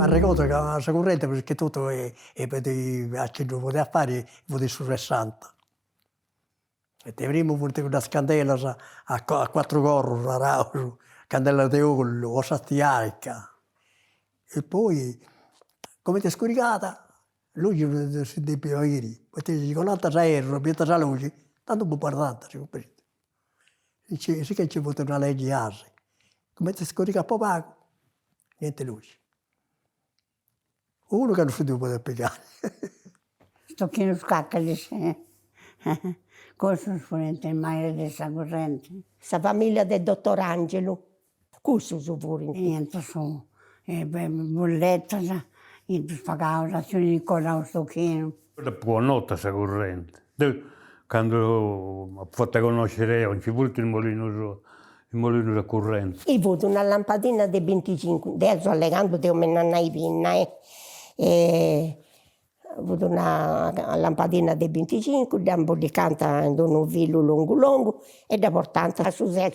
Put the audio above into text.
Ma ricordo che la corrente perché tutto a che non poteva fare, poteva sul 60. E te prima portavi una scandela a quattro corri, la rauso, candela di olio, o sastiaica. E poi, come ti è scoricata, lui si deve dire, poi ti dice, con 86 euro, più la luce, tanto può guardare, si comprende. Dice, sì che ci vuole una legge ASI. Come ti scorica un po' pago, niente luce. Uno che non si deve poter piegare. Sto chi non scacca di sé. Questo è il mare della corrente. Questa famiglia del dottor Angelo, questo su pure. Niente su, bolletta, niente pagavo, l'azione di cosa un stocchino. Buonanotte questa corrente. Quando ho fatto conoscere non ci vuole il mulino da corrente. Io ho avuto una lampadina di 25, adesso allegando di un nanna di pinna, e ho avuto una lampadina di 25, da un po' di canta in un villo lungo lungo e da portante a su 6